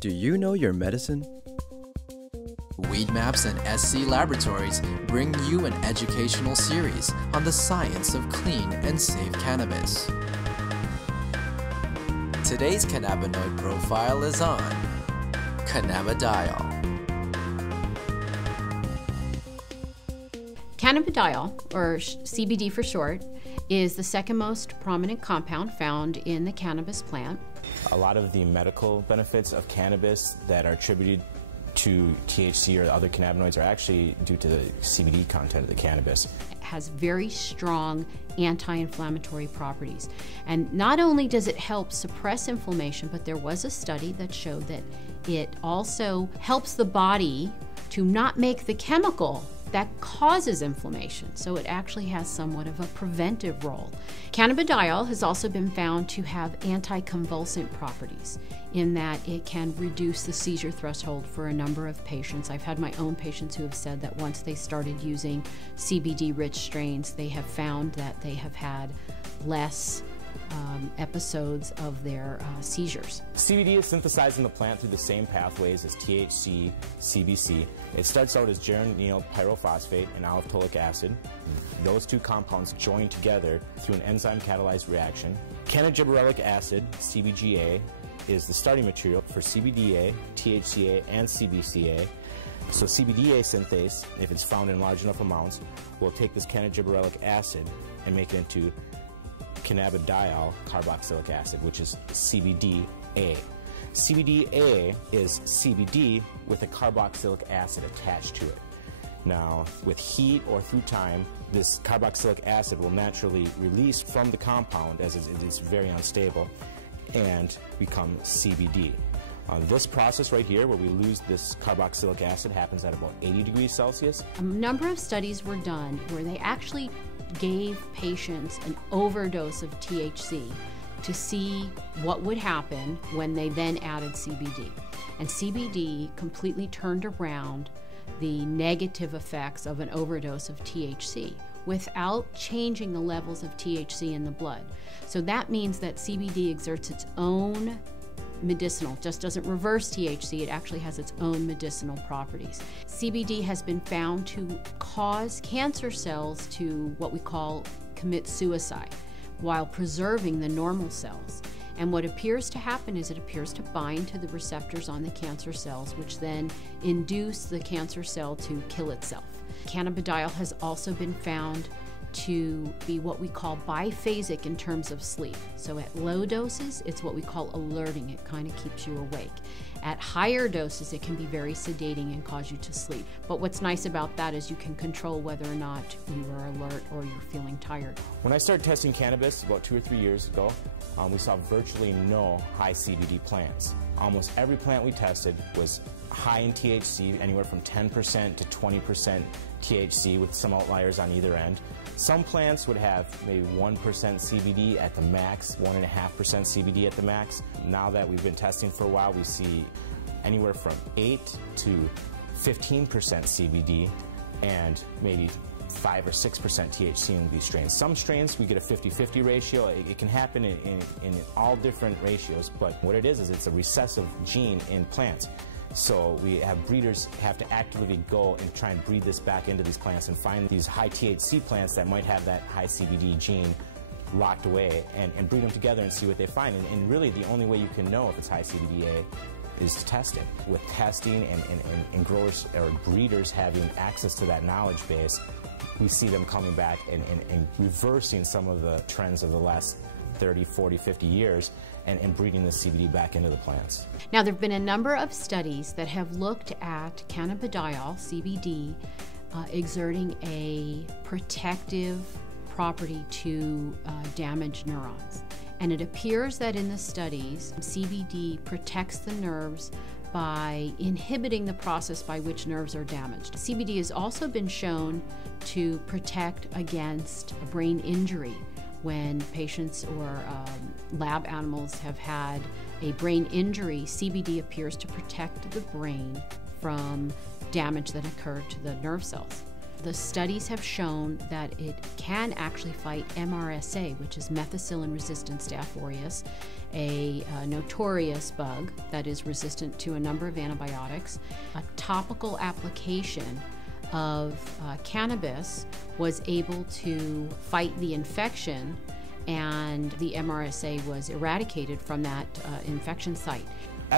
Do you know your medicine? Weed Maps and SC Laboratories bring you an educational series on the science of clean and safe cannabis. Today's cannabinoid profile is on Cannabidiol. Cannabidiol, or CBD for short, is the second most prominent compound found in the cannabis plant. A lot of the medical benefits of cannabis that are attributed to THC or other cannabinoids are actually due to the CBD content of the cannabis. It has very strong anti-inflammatory properties. And not only does it help suppress inflammation, but there was a study that showed that it also helps the body to not make the chemical that causes inflammation. So it actually has somewhat of a preventive role. Cannabidiol has also been found to have anticonvulsant properties in that it can reduce the seizure threshold for a number of patients. I've had my own patients who have said that once they started using CBD-rich strains, they have found that they have had less episodes of their seizures. CBD is synthesized in the plant through the same pathways as THC, CBC. It starts out as geranyl pyrophosphate and aliphtolic acid. Those two compounds join together through an enzyme-catalyzed reaction. Cannabidiolic acid, CBGA, is the starting material for CBDA, THCA, and CBCA. So CBDA synthase, if it's found in large enough amounts, will take this cannabidiolic acid and make it into cannabidiol carboxylic acid, which is CBDA. CBDA is CBD with a carboxylic acid attached to it. Now, with heat or through time, this carboxylic acid will naturally release from the compound as it is very unstable and become CBD. This process right here, where we lose this carboxylic acid, happens at about 80 degrees Celsius. A number of studies were done where they actually gave patients an overdose of THC to see what would happen when they then added CBD. And CBD completely turned around the negative effects of an overdose of THC without changing the levels of THC in the blood. So that means that CBD exerts its own medicinal, just doesn't reverse THC, it actually has its own medicinal properties. CBD has been found to cause cancer cells to what we call commit suicide while preserving the normal cells. And what appears to happen is it appears to bind to the receptors on the cancer cells, which then induce the cancer cell to kill itself. Cannabidiol has also been found to be what we call biphasic in terms of sleep. So at low doses, it's what we call alerting. It kind of keeps you awake. At higher doses, it can be very sedating and cause you to sleep. But what's nice about that is you can control whether or not you are alert or you're feeling tired. When I started testing cannabis about 2 or 3 years ago, we saw virtually no high CBD plants. Almost every plant we tested was high in THC, anywhere from 10% to 20% THC, with some outliers on either end. Some plants would have maybe 1% CBD at the max, 1.5% CBD at the max. Now that we've been testing for a while, we see anywhere from 8 to 15% CBD and maybe 5 or 6% THC in these strains. Some strains we get a 50-50 ratio. It can happen in all different ratios, but what it is it's a recessive gene in plants. So we have breeders have to actively go and try and breed this back into these plants and find these high THC plants that might have that high CBD gene locked away and breed them together and see what they find. And really the only way you can know if it's high CBDA is to test it. With testing and growers or breeders having access to that knowledge base, we see them coming back and reversing some of the trends of the last 30, 40, 50 years and breeding the CBD back into the plants. Now, there have been a number of studies that have looked at cannabidiol, CBD, exerting a protective property to damaged neurons. And it appears that in the studies, CBD protects the nerves by inhibiting the process by which nerves are damaged. CBD has also been shown to protect against a brain injury. When patients or lab animals have had a brain injury, CBD appears to protect the brain from damage that occurred to the nerve cells. The studies have shown that it can actually fight MRSA, which is methicillin-resistant Staph aureus, a notorious bug that is resistant to a number of antibiotics. A topical application of cannabis was able to fight the infection, and the MRSA was eradicated from that infection site.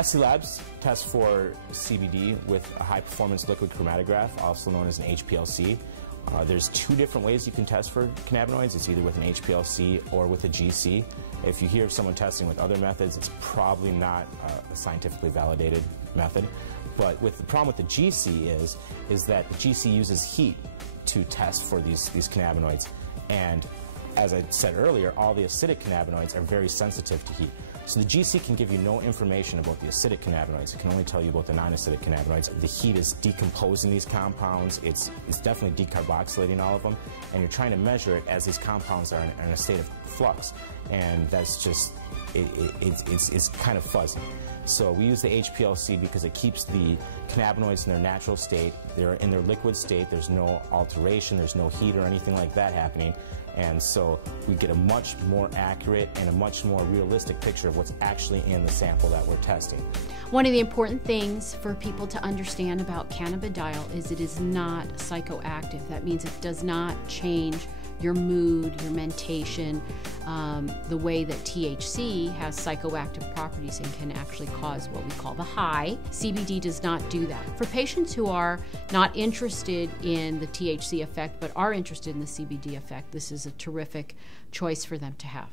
SC Labs tests for CBD with a high-performance liquid chromatograph, also known as an HPLC. There's two different ways you can test for cannabinoids. It's either with an HPLC or with a GC. If you hear of someone testing with other methods, it's probably not a scientifically validated method. But the problem with the GC is that the GC uses heat to test for these cannabinoids. And as I said earlier, all the acidic cannabinoids are very sensitive to heat. So the GC can give you no information about the acidic cannabinoids. It can only tell you about the non-acidic cannabinoids. The heat is decomposing these compounds. It's definitely decarboxylating all of them. And you're trying to measure it as these compounds are in a state of flux. And that's just, it's kind of fuzzy. So we use the HPLC because it keeps the cannabinoids in their natural state. They're in their liquid state. There's no alteration. There's no heat or anything like that happening. And so we get a much more accurate and a much more realistic picture of what's actually in the sample that we're testing. One of the important things for people to understand about cannabidiol is it is not psychoactive. That means it does not change your mood, your mentation, the way that THC has psychoactive properties and can actually cause what we call the high. CBD does not do that. For patients who are not interested in the THC effect but are interested in the CBD effect, this is a terrific choice for them to have.